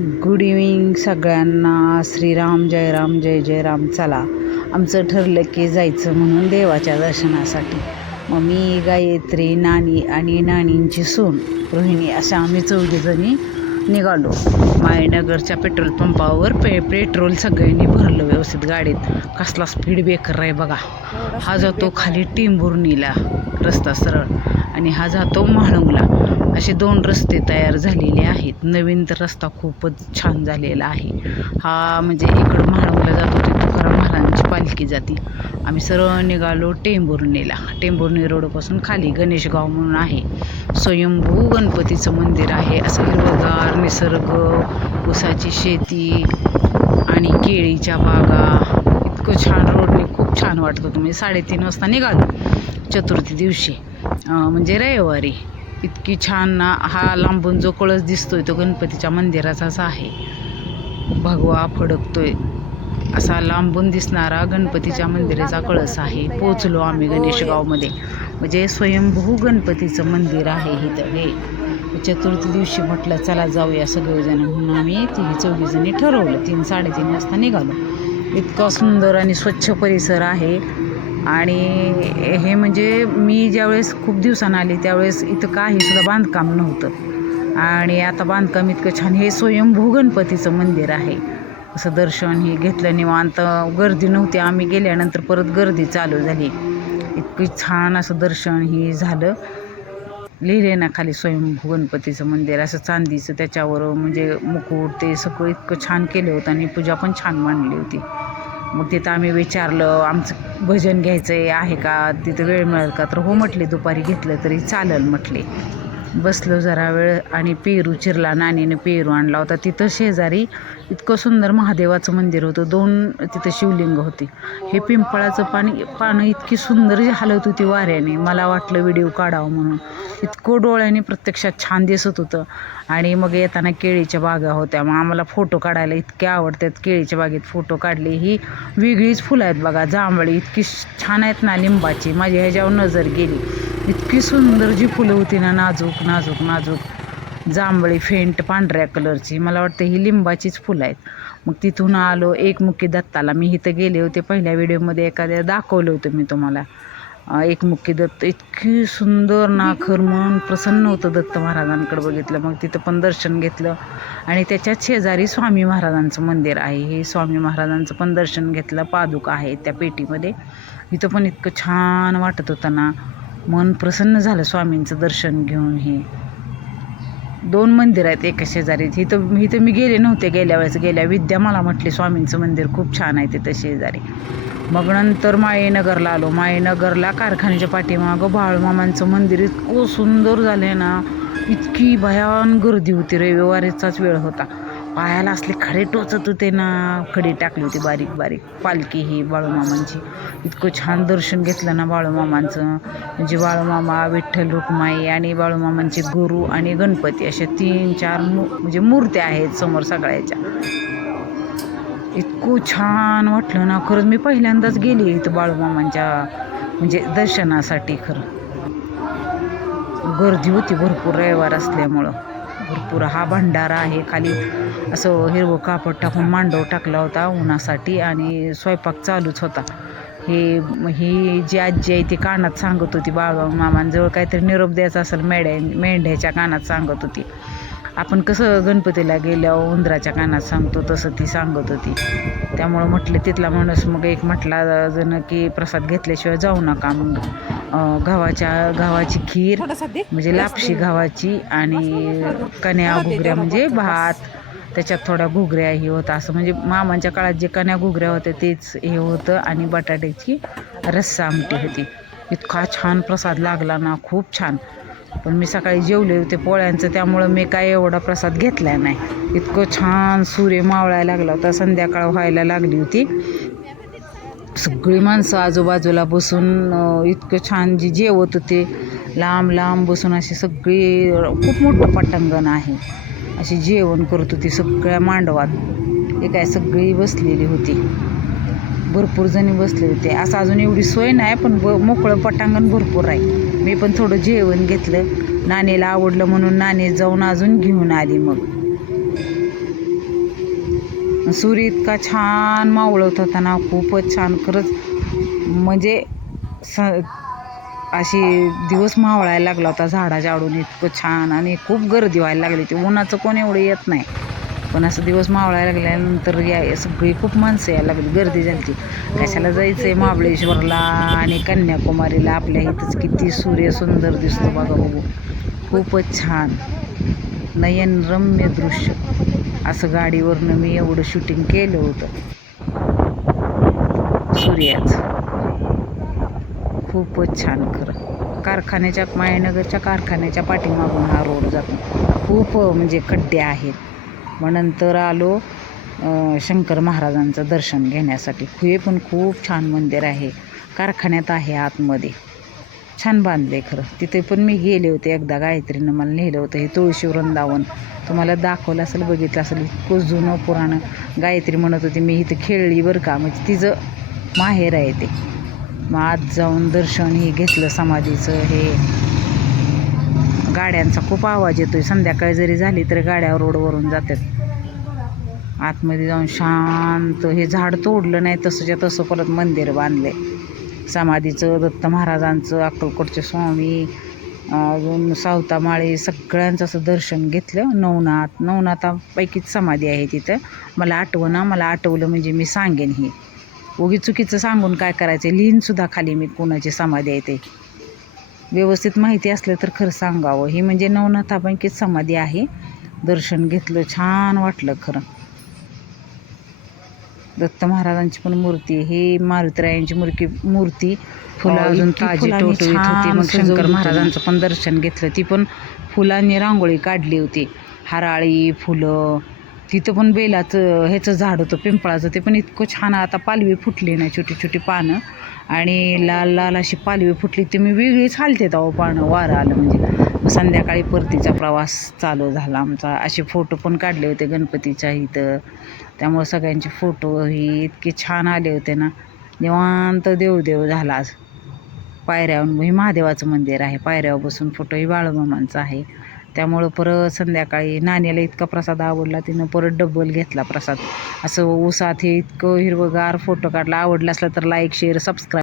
Good evening सगळ्यांना. श्रीराम जय राम जय जय राम. चला आमचं ठरलं की जायचं म्हणून देवाच्या दर्शनासाठी. मग मी, गायत्री, नानी आणि नानींची सून रोहिणी अशा आम्ही चौघीजणी निघालो. मायनगरच्या पेट्रोल पंपावर पेट्रोल सगळ्यांनी भरलं व्यवस्थित गाडीत. कसला स्पीड ब्रेकर आहे बघा. हा जातो खाली टिंबुर्णीला रस्ता सरळ आणि हा जातो म्हाळुंगला. असे 2 रस्ते तयार झालेले आहेत. नवीन तर रस्ता खूपच छान झालेला आहे. हा म्हणजे इकडं म्हाळुंगला जातो ते तुकाराम महाराजांची पालखी जाते. आम्ही सरळ निघालो टेंभुर्णीला. टेंभुर्णी रोडपासून खाली गणेशगाव म्हणून आहे. स्वयंभू गणपतीचं मंदिर आहे. असं हिरवगार निसर्ग, ऊसाची शेती आणि केळीच्या बागा. इतकं छान रोडने खूप छान वाटत होतं. म्हणजे 3:30 वाजता निघालो चतुर्थी दिवशी, म्हणजे रविवारी. इतकी छान ना. हा लांबून जो कळस दिसतोय तो गणपतीच्या मंदिराचाच आहे. भगवा फडकतोय असा लांबून दिसणारा गणपतीच्या मंदिराचा कळस आहे. पोचलो आम्ही गणेशगावमध्ये. म्हणजे स्वयंभू गणपतीचं मंदिर आहे इथं. हे चतुर्थी दिवशी म्हटलं चला जाऊया सगळेजण म्हणून आम्ही 3-4 ठरवलं. 3-3:30 वाजता निघालो. इतका सुंदर आणि स्वच्छ परिसर आहे. आणि हे म्हणजे मी ज्यावेळेस खूप दिवसांनी आली त्यावेळेस इथं काहीसुद्धा बांधकाम नव्हतं. आणि आता बांधकाम इतकं छान. हे स्वयंभू गणपतीचं मंदिर आहे. असं दर्शन हे घेतलं निवांत. गर्दी नव्हती. आम्ही गेल्यानंतर परत गर्दी चालू झाली. इतकी छान असं दर्शन हे झालं. लिहिले ना खाली स्वयंभू गणपतीचं मंदिर असं चांदीचं, त्याच्यावर म्हणजे मुकुट ते सगळं इतकं छान केलं होतं आणि पूजा पण छान मांडली होती. मग तिथं आम्ही विचारलं आमचं भजन घ्यायचं आहे का, तिथं वेळ मिळेल का. तर हो म्हटले, दुपारी घेतलं तरी चालेल म्हटले. बसलो जरा वेळ आणि पेरू चिरला. नानीने पेरू आणला होता. तिथं शेजारी इतकं सुंदर महादेवाचं मंदिर होतं. 2 तिथं शिवलिंग होती. हे पिंपळाचं पानं इतकी सुंदर हलत होती वाऱ्याने. मला वाटलं व्हिडिओ काढावं म्हणून. इतकं डोळ्याने प्रत्यक्षात छान दिसत होतं. आणि मग येताना केळीच्या बागा होत्या. मग आम्हाला फोटो काढायला इतके आवडतात. केळीच्या बागेत फोटो काढले. ही वेगळीच फुलं आहेत बघा. जांभळी इतकी छान आहेत ना. लिंबाची माझी ह्याच्यावर नजर गेली. इतकी सुंदर जी फुलं होती ना, नाजूक नाजूक नाजूक जांभळी फेंट पांढऱ्या कलरची. मला वाटतं ही लिंबाचीच फुलं आहेत. मग तिथून आलो एकमुखी दत्ताला. मी इथं गेले होते पहिल्या व्हिडिओमध्ये, एखाद्या दाखवलं होतं मी तुम्हाला. एकमुखी दत्त इतकी सुंदर ना. खरमन प्रसन्न होतं दत्त महाराजांकडे बघितलं. मग तिथं पण दर्शन घेतलं. आणि त्याच्याच शेजारी स्वामी महाराजांचं मंदिर आहे. हे स्वामी महाराजांचं पण दर्शन घेतलं. पादुका आहेत त्या पेटीमध्ये. इथं पण इतकं छान वाटत होतं ना. मन प्रसन्न झालं स्वामींचं दर्शन घेऊन. हे 2 मंदिर आहेत एका शेजारी. इथं मी गेले नव्हते गेल्या वेळेस. विद्या मला म्हटली स्वामींचं मंदिर खूप छान आहे तिथं शेजारी. मग नंतर माळीनगरला आलो. माळीनगरला कारखान्याच्या पाठीमागं बाळूमामांचं मंदिर इतकं सुंदर झालं ना. इतकी भयान गर्दी होती. रविवारीचाच वेळ होता. पायाला असले खडे टोचत होते ना. खडी टाकली होती बारीक बारीक. पालखी ही बाळूमामांची. इतकं छान दर्शन घेतलं ना बाळूमामांचं. म्हणजे बाळूमामा, विठ्ठल रुक्माई आणि बाळूमामांचे गुरु आणि गणपती अशा 3-4 म्हणजे मूर्त्या आहेत समोर सगळ्याच्या. इतकं छान वाटलं ना. खरंच मी पहिल्यांदाच गेली इथं बाळूमामांच्या म्हणजे दर्शनासाठी. खरं गर्दी होती भरपूर रविवार असल्यामुळं. भरपूर हा भंडारा आहे. खाली असं हिरवं कापड टाकून मांडव टाकला होता उन्हासाठी आणि स्वयंपाक चालूच होता. ही जी आजी आहे ती कानात सांगत होती. बाळूमामांजवळ काहीतरी निरोप द्यायचा असेल मेंढ्याच्या कानात सांगत होती. आपण कसं गणपतीला गेल्यावर उंदराच्या कानात सांगतो तसं ती सांगत होती. त्यामुळं म्हटलं तिथला माणूस मग एक म्हटला जण की प्रसाद घेतल्याशिवाय जाऊ नका. मग गव्हाची खीर म्हणजे लापशी गव्हाची आणि कण्या घुगऱ्या म्हणजे भात, त्याच्यात थोड्या घुगऱ्या हे होतं. असं म्हणजे मामांच्या काळात जे कण्या घुगऱ्या होत्या तेच हे होतं. आणि बटाट्याची रस्सा आमटी होती. इतका छान प्रसाद लागला ना. खूप छान. पण मी सकाळी जेवले होते पोळ्यांचं, त्यामुळं मी काय एवढा प्रसाद घेतला नाही. इतकं छान सूर्य मावळायला लागला होता. संध्याकाळ व्हायला लागली होती. सगळी माणसं आजूबाजूला बसून इतकं छान जे जेवत होते. लांब लांब बसून अशी सगळी. खूप मोठं पटांगण आहे. अशी जेवण करत होती सगळ्या मांडवात. हे काय सगळी बसलेली होती. भरपूर जणी बसले होते. असं अजून एवढी सोय नाही पण मोकळं पटांगण भरपूर आहे. मी पण थोडं जेवण घेतलं. नानीला आवडलं म्हणून नानी जाऊन अजून घेऊन आली. मग सूर्य इतका छान मावळत होता ना, खूपच छान खरंच. म्हणजे अशी दिवस मावळायला लागला होता झाडाच्या आडून, इतकं छान. आणि खूप गर्दी व्हायला लागली. ते उन्हाचं कोण एवढं येत नाही, पण असं दिवस मावळायला लागल्यानंतर सगळी खूप माणसं यायला लागली, गर्दी झाली ती. कशाला जायचं आहे महाबळेश्वरला आणि कन्याकुमारीला, आपल्या इथंच किती सूर्य सुंदर दिसतो बघा बघू. खूपच छान नयनरम्य दृश्य. असं गाडीवरनं मी एवढं शूटिंग केलं होतं सूर्याचं. खूपच छान खरं. कारखान्याच्या मायनगरच्या कारखान्याच्या पाठीमागून हा रोड जातो. खूप म्हणजे खड्डे आहेत. मग नंतर आलो शंकर महाराजांचं दर्शन घेण्यासाठी. हे पण खूप छान मंदिर आहे, कारखान्यात आहे आतमध्ये, छान बांधले खरं. तिथे पण मी गेले होते एकदा, गायत्रीनं मला नेलं होतं. हे तुळशी वृंदावन तुम्हाला दाखवलं असेल, बघितलं असेल. इतकं जुनं पुराणं. गायत्री म्हणत होती मी इथं खेळली बरं का, म्हणजे तिचं माहेर आहे ते. मग आज जाऊन दर्शन हे घेतलं समाधीचं. हे गाड्यांचा खूप आवाज येतोय, संध्याकाळी जरी झाली तरी गाड्या रोडवरून जातात. आतमध्ये जाऊन शांत. हे झाड तोडलं नाही, तसंच्या तसं परत मंदिर बांधले समाधीचं, दत्त महाराजांचं, अक्कलकोटचे स्वामी, अजून सावतामाळे, सगळ्यांचं असं दर्शन घेतलं. नवनाथापैकीच समाधी आहे तिथं. मला आठवलं म्हणजे मी सांगेन. ही उगी चुकीचं सांगून काय करायचं, लिहीनसुद्धा खाली मी कोणाची समाधी आहे ते. व्यवस्थित माहिती असलं तर खरं सांगावं. ही म्हणजे नवनाथापैकीच समाधी आहे. दर्शन घेतलं, छान वाटलं खरं. दत्त महाराजांची पण मूर्ती, ही मारुतीरायांची मूर्ती फुलं अजून ताजी टवटवीत होती. मग शंकर महाराजांचं पण दर्शन घेतलं. ती पण फुलांनी रांगोळी काढली होती, हराळी फुलं. तिथं पण बेलाचं ह्याचं झाड होतं, पिंपळाचं. ते पण इतकं छान. आता पालवी फुटली नाही, छोटी छोटी पानं आणि लाल लाल अशी पालवी फुटली. ते मी वेगळीच हालते तेव्हा पानं, वारं आलं म्हणजे. संध्याकाळी परतीचा प्रवास चालू झाला आमचा. असे फोटो पण काढले होते गणपतीच्या इथं. त्यामुळे सगळ्यांचे फोटो ही इतके छान आले होते ना. निवांत देवदेव झाला आज. पायऱ्यावर हे महादेवाचं मंदिर आहे, पायऱ्यावर बसून फोटो. ही बाळूमामांचा आहे. त्यामुळं परत संध्याकाळी नाण्याला इतका प्रसाद आवडला, तिनं परत डबल घेतला प्रसाद. असं ऊसात हे इतकं हिरवंगार फोटो काढला. आवडला असला तर लाईक, शेअर, सबस्क्राईब